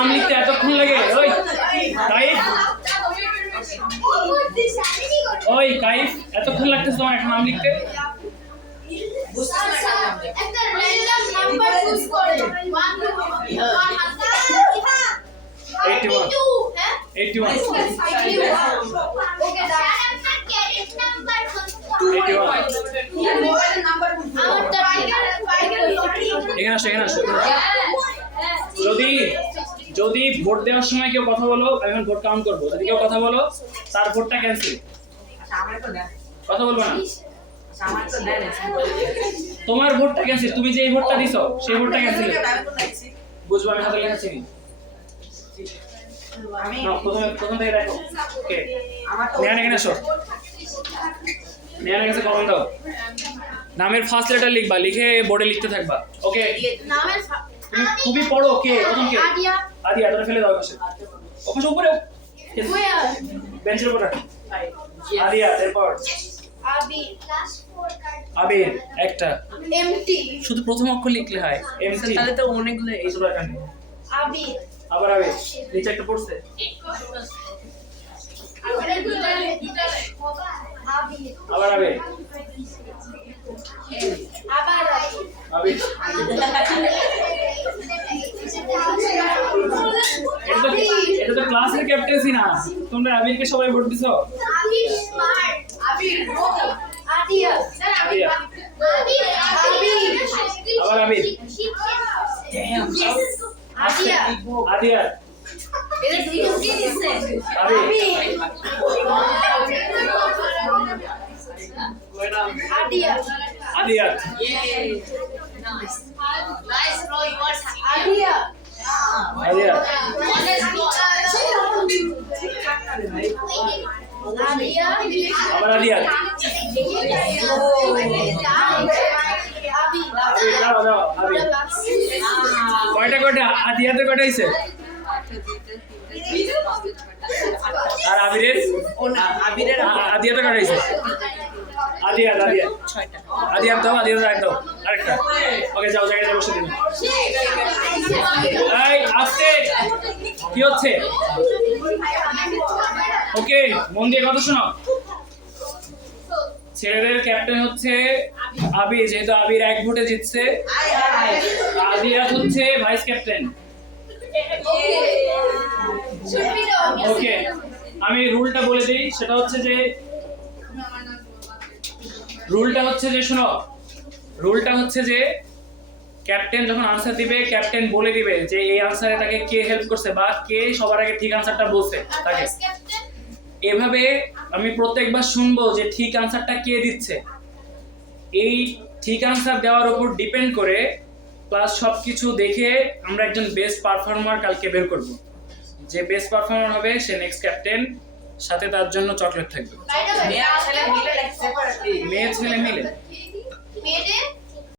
নাম লিখতে এতক্ষণ লাগে? ওই কাইফ, ওই কাইফ, এতক্ষণ লাগতেছে তোমার একটা নাম লিখতে? একটা র্যান্ডম নাম্বার চুজ করে 1 to 81 হ্যাঁ 81 ওকে স্যার আপনার ক্যারেক্ট নাম্বার 81 মোবাইল নাম্বার আমারটা এখানে আসো। যদি ভোট দেওয়ার সময় কেউ কথা বলো, আমি এখন ভোট কাউন্ট করবো, যদি কেউ কথা বলো তার ভোটটা ক্যান্সেল। কথা বলবো না, তোমার ভোটটা ক্যান্সেল, তুমি যে এই ভোটটা দিছো সেই ভোটটা ক্যান্সেল। বুঝবো আমি হাতে লেখা চিনি। প্রথম থেকে দেখো। ওকে, নেহান এখানে আসো। নেহান কাছে কমেন্ট দাও। নামের ফার্স্ট লেটার লিখবা, লিখে বোর্ডে লিখতে থাকবা। ওকে, নামের তুমি খুবই পড়ো। কে প্রথম? কে? আদিয়া। আদিয়া, তোরা ফেলে দাও পাশে। ওখানে উপরে ওয়ার বেঞ্চের উপর রাখ। আদিয়া, এরপর আবি ক্লাস 4 কার্ড আবির একটা, এমটি শুধু প্রথম অক্ষর লিখলে হয়। এমটি, তাহলে তো অনেকগুলো এই সব রাখা নেই। আবি আবার আবির, নিচে একটা পড়ছে। আবার আবির, আবার আবির। এটা তো ক্লাসের ক্যাপ্টেন্সি না, তোমরা আবিরকে সবাই ভোট দিছো। আবি স্মার্ট আবির আদিয়া স্যার আদিয়া, আবার আবির। আদিয়া আদিয়া, এটা দুই কি দিছে আবির। আদিয়া আদিয়া, Nice bro, you are Adia. আদিয়া, Adia. আবার আদিয়া। Abi. আবির, দাও দাও আবির। কয়টা আদিয়াতে কয়টা হইছে? আর আবিরের? আদিয়াতে কয়টা হইছে? আদিয়া 6টা। আদিয়া দাও, আদিয়া রাখ দাও আরেকটা। ওকে, যাও জায়গায় বসে দিন। এই আস্তে, কি হচ্ছে? ওকে, মন দিয়ে কথা শোনো। ছেলেদের ক্যাপ্টেন হচ্ছে আবির, যেহেতু আবির এক ভোটে জিতছে। আদিয়া হচ্ছে ভাইস ক্যাপ্টেন। ওকে, আমি রুলটা বলে দিই। সেটা হচ্ছে যে শোনো, রুলটা হচ্ছে যে ক্যাপ্টেন যখন আনসার দিবে, ক্যাপ্টেন বলে দিবে যে এই আনসারে তাকে কে হেল্প করছে বা কে সবার আগে ঠিক আনসারটা বলছে তাকে। এভাবে আমি প্রত্যেকবার শুনবো যে ঠিক আনসারটা কে দিচ্ছে। এই ঠিক আনসার দেওয়ার উপর ডিপেন্ড করে প্লাস সবকিছু দেখে আমরা একজন বেস্ট পারফর্মার কালকে বের করব। যে বেস্ট পারফর্মার হবে সে নেক্সট ক্যাপ্টেন, সাথে তার জন্য চকলেট থাকবে। মেয়ে ছেলে মিলে